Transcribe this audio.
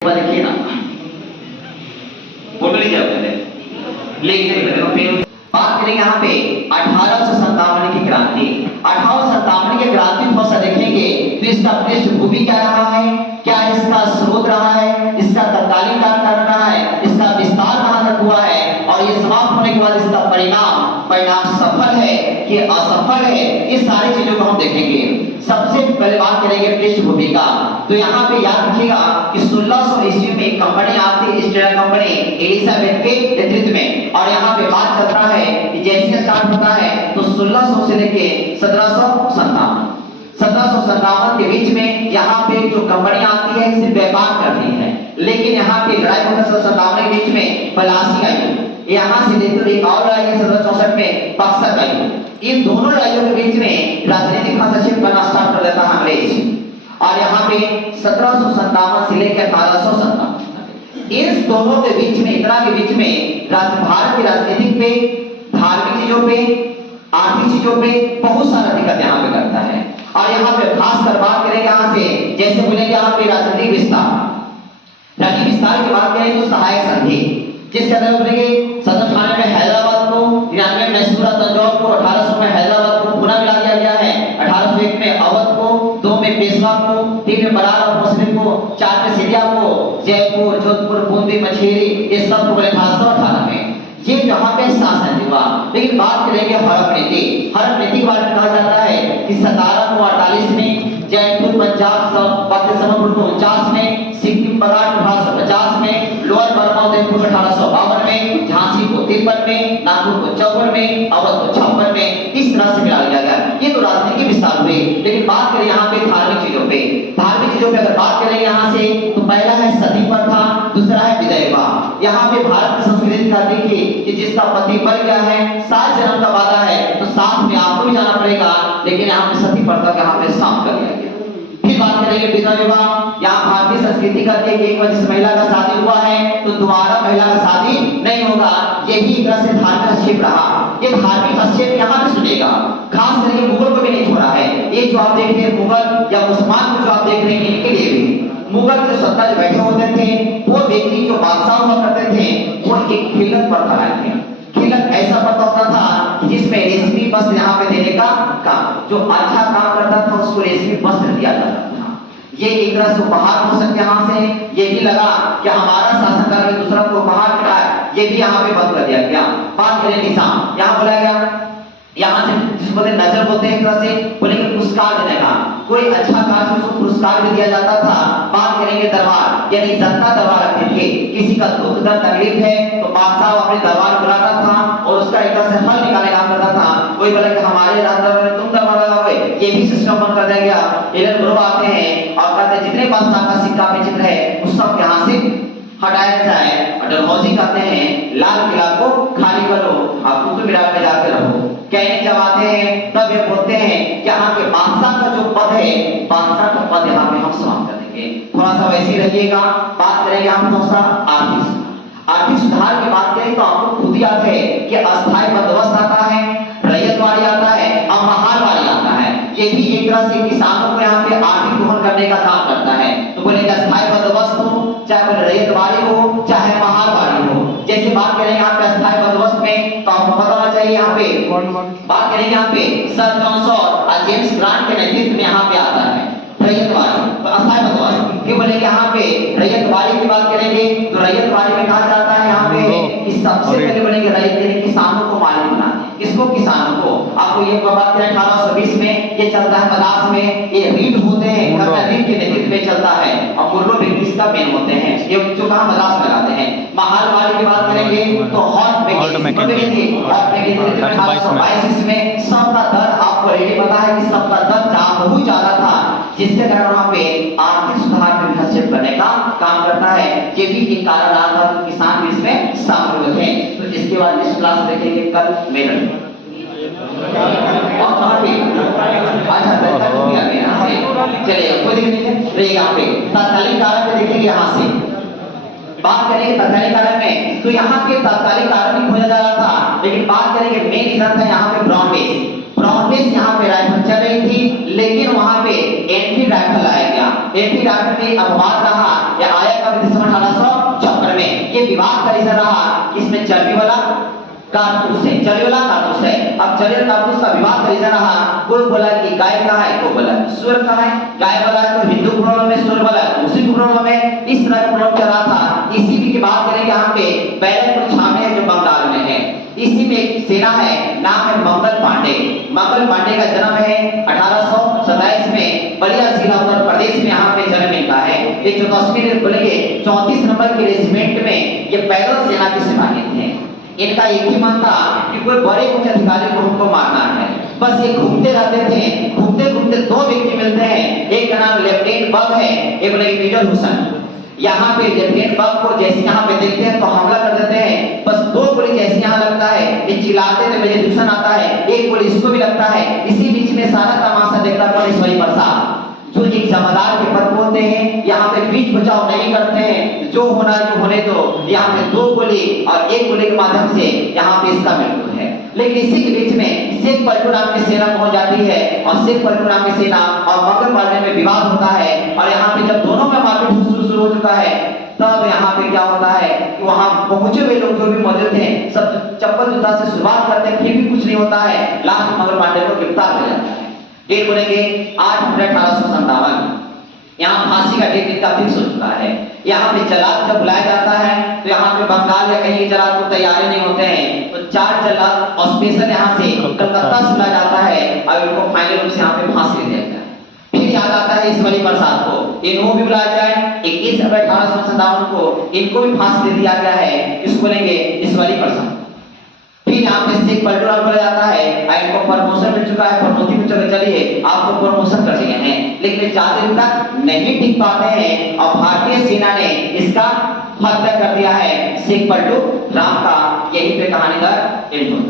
देखिए ना फोटो लीजिए अपने लेकिन बात करेंगे यहाँ पे 1857 की क्रांति। 1857 की क्रांति थोड़ा सा देखेंगे तो इसका पृष्ठभूमि क्या रहा है, क्या इसका स्रोत रहा है, इसका तत्कालीन कारण रहा है, इसका विस्तार कहाँ तक हुआ है और ये समाप्त होने के बाद इसका परिणाम सफल है कि असफल है, ये सारी चीजों को हम देखेंगे। सबसे पहले बात करेंगे पृष्ठभूमि का। तो यहाँ पे याद रखिएगा कि 1600 ईस्वी में एक कंपनी आती है, ईस्ट इंडिया कंपनी, एलिजाबेथ के नेतृत्व में। और यहाँ पे बात चल रहा है कि जैसे स्टार्ट होता है तो 1600 से लेके 1757 के बीच में यहाँ पे जो कंपनी आती है सिर्फ व्यापार करती है। लेकिन यहाँ पे लड़ाई होता है 1757 के बीच में पलासी का युद्ध, यहाँ से लेकर एक और लड़ाई है 1764 में बक्सर का युद्ध। इन दोनों लड़ाइयों के बीच में राजनीतिक हस्तक्षेप करना स्टार्ट कर देता है अंग्रेज। और यहाँ पे 1757 से लेकर 1857 इन दोनों के बीच में, इतना के बीच में भारत की राजनीतिक पे, धार्मिक चीजों पे, आर्थिक चीजों पे बहुत सारा दिक्कत यहाँ पे करता है। और यहाँ पे खास कर बात करेंगे यहाँ से, जैसे बोलेंगे यहाँ पे राजनीतिक विस्तार की बात करें तो सहायक संधि, जिसके अंदर बोलेंगे 1798 में हैदराबाद को, 99 में मैसूर तंजौर को, 1800 में हैदराबाद को पुनः मिला दिया गया है, 1801 में अवध को, 2 में पेशवा को, 3 में बरार और मुस्लिम को, 4 में सिंधिया को, जयपुर, जोधपुर, बूंदी, मछली, ये सब को बोले 1818 में। ये जहाँ पे शासन हुआ। लेकिन बात करेंगे हड़प नीति के बारे में कहा जाता है कि 17 को 48 में, जयपुर पंजाब समरपुर को 49 में, सिक्किम बगाट 1850 में, लोअर बर्मा उदयपुर 1852 में, झांसी को 53 में, नागपुर को 54 में, अवध को 56 में, इस तरह से मिला दिया गया। ये तो राजनीतिक विस्तार हुए। लेकिन बात करें यहाँ पे धार्मिक चीजों पे अगर बात करें यहाँ से तो पहला है सती प्रथा, दूसरा है विधवा विवाह। यहाँ पे भारत की संस्कृति का देखिए कि जिसका पति मर गया है, 7 जन्म का वादा है तो साथ में आपको भी जाना पड़ेगा, लेकिन यहाँ पे सती प्रथा का यहाँ पे समाप्त कर दिया गया। फिर बात करेंगे विधवा विवाह। यहाँ भारतीय संस्कृति का देखिए एक बार जिस महिला का शादी हुआ है तो दोबारा महिला का शादी नहीं होगा। यही एक तरह से धार्मिक हस्तक्षेप रहा। ये धार्मिक हस्तक्षेप यहाँ पे सुनेगा, खास करके मुगल को भी नहीं छोड़ा है। ये जो आप देख रहे हैं मुगल या मुसलमान को जो आप देख रहे हैं, इनके लिए भी मुगल जो सत्ता में बैठे होते थे, वो व्यक्ति जो बादशाह हुआ करते थे, वो एक खिलत प्रथा लाए थे। खिलत ऐसा प्रथा होता था जिसमें रेशमी वस्त्र यहाँ पे देने का काम, जो अच्छा काम करता था उसको रेशमी वस्त्र दिया जाता था। ये एक तरह से उपहार हो सकते यहाँ से। ये भी लगा कि हमारा शासनकार में दूसरा को उपहार मिला है, ये भी यहाँ पे बंद कर दिया गया। बात करें निशान, यहाँ बोला गया, यहाँ से जिसको नजर बोलते हैं एक तरह से बोलेंगे पुरस्कार देने का, कोई अच्छा कार्य उसको पुरस्कार भी दिया जाता था। बात करेंगे दरबार, यानी जनता दरबार रखते थे। किसी का दुख दर्द तकलीफ है तो बादशाह अपने दरबार बुलाता था और उसका एक तरह से हल निकालने का करता था। कोई बोला कि हमारे दरबार में तुम दरबार लगाओगे, ये भी सिस्टम बंद कर दिया गया। इधर ग्रुप आते हैं और कहते हैं जितने बादशाह का सिक्का पे चित्र है उस सब यहाँ से हटाया जाए। और डलहौजी कहते हैं लाल किला को खाली करो, आप कुतुब मीनार में जाकर रहो। कहने जब आते हैं तब ये बोलते हैं कि यहाँ के बादशाह का जो पद है, बादशाह का पद यहाँ पे हम समाप्त कर देंगे। थोड़ा सा वैसे ही रहिएगा। बात करेंगे हम थोड़ा सा आर्थिक सुधार की बात करें तो आपको खुद याद है कि अस्थायी बंदोबस्त आता है, रैयतवाड़ी आता है और महालवाड़ी आता है। ये भी एक तरह से किसानों को यहाँ पे आर्थिक दोहन करने का काम करता है। तो बोले अस्थायी बंदोबस्त हो, चाहे बोले रैयतवाड़ी हो, चाहे महालवाड़ी हो। जैसे बात करें यहाँ पे अस्थायी बंदोबस्त में तो आपको पता होना चाहिए, यहाँ पे बात करेंगे यहाँ पे सर जॉन सॉल्ट और जेम्स ग्रांट के नेतृत्व में यहाँ पे आता है रैयतवाड़ी, अस्थायी बंदोबस्त। फिर बोलेंगे यहाँ पे रैयतवाड़ी की बात करेंगे तो रैयतवाड़ी में कहा जाता है यहाँ पे कि सबसे पहले बोलेंगे रैयत यानी किसानों को मालिक बनाना। किसको? किसानों को। आपको ये बात करें 1820 में ये चलता है मद्रास में, ये रीड होते हैं, रीड के नेतृत्व में चलता है और मुर्रो व्यक्ति इसका मेन होते हैं, ये जो कहा मद्रास में लगाते हैं। महालवाड़ी की बात करेंगे तो हॉट मैगजीन 1822 में सबका दर आपको रेडी पता है कि सबका दर बहुत ज्यादा था, जिसके कारण वहां पे आर्थिक सुधार में हस्तक्षेप करने का काम करता है। ये भी एक कारण रहा था कि किसान भी इसमें शामिल हुए थे। तो इसके बाद नेक्स्ट क्लास देखेंगे कल मेरठ और कहां पे अच्छा चलिए कोई दिक्कत नहीं है। यहाँ पे तत्कालीन कारण में देखेंगे, यहाँ से बात करेंगे तत्कालीन कारण में तो यहाँ के तत्कालीन कारण भी खोजा जा रहा था। लेकिन बात करेंगे मेन रीजन था यहाँ पे ब्राउन बेस ऑलवेज यहाँ पे राइफल चल रही थी, लेकिन वहाँ पे एंटी राइफल लाया गया। एंटी राइफल में अपवाद रहा या आया कब दिसंबर 1856 में। ये विवाद का रीजन रहा इसमें चर्बी वाला कारतूस है, चर्बी वाला कारतूस है। अब चर्बी वाला कारतूस का विवाद का रीजन रहा, कोई बोला कि गाय का है, कोई बोला सूअर का है। गाय वाला तो हिंदू पुराणों में, सूअर वाला मुस्लिम पुराणों में, इस तरह का प्रॉब्लम चल रहा था। इसी की बात करेंगे यहाँ पे बैरकपुर छावनी है जो बंगाल में है। इसी में एक सेना है, नाम है मंगल पांडे। मंगल पांडे का जन्म है 1827 में बलिया जिला उत्तर प्रदेश में यहाँ पे जन्म इनका है। ये जो कश्मीर बोलेंगे 34 नंबर के रेजिमेंट में ये पैदल सेना के सिपाही थे। इनका एक ही मन था कि कोई बड़े उच्च अधिकारी को हमको मारना है। बस ये घूमते रहते थे, घूमते घूमते दो व्यक्ति मिलते हैं, एक का नाम लेफ्टिनेंट बग है, एक बोले मेजर हुसैन। यहाँ पे लेफ्टिनेंट बग को जैसे यहाँ पे देखते हैं तो हमला कर देते हैं। बस दो गोली जैसे यहाँ लगता है, ये चिल्लाते थे मेजर हुसैन आता है, एक गोली इसको भी लगता है। इसी बीच में सारा तमाशा देखता था ईश्वरी प्रसाद जो एक जमादार के पद होते हैं, यहाँ पे बीच बचाव नहीं करते हैं, जो होना जो होने दो। यहाँ पे दो गोली और एक गोली के माध्यम से यहाँ पे इसका मृत्यु है। लेकिन इसी के बीच में शेख पलटू नाम की सेना पहुंच जाती है और शेख पलटू नाम की सेना और मंगल पांडे में विवाद होता है। और यहाँ पे जब दोनों में मारपीट शुरू हो चुका है, तब यहाँ पे क्या होता है कि वहां पहुंचे हुए लोग जो भी मौजूद थे सब चप्पल जूता से शुरुआत करते हैं, फिर भी कुछ नहीं होता है। लास्ट मंगल पांडे को गिरफ्तार किया जाता है। डेट बोलेंगे 8 अप्रैल 1857। यहाँ फांसी का डेट इनका फिक्स हो चुका है। यहाँ पे जल्लाद जब बुलाया जाता है तो यहाँ पे बंगाल या कहीं जल्लाद को तैयारी नहीं होते हैं, तो 4 जल्लाद और स्पेशल यहाँ से कलकत्ता से बुलाया जाता है और उनको फाइनल रूप से यहाँ पे फांसी दिया जाता है। फिर याद आता है ईश्वरी प्रसाद को, इनको भी बुलाया जाए। 21 अप्रैल 1857 को इनको भी फांसी दे दिया गया है। इसको बोलेंगे ईश्वरी प्रसाद। फिर यहाँ पे शेख पलटू नाम बोला जाता है, इनको प्रमोशन मिल चुका है, प्रमोशन मिल चुका, चलिए आपको प्रमोशन कर दिए हैं। लेकिन ज्यादा दिन तक नहीं टिक पाते हैं और भारतीय सेना ने इसका हत्या कर दिया है। शेख पलटू राम का यहीं पे कहानी का एंड होता है।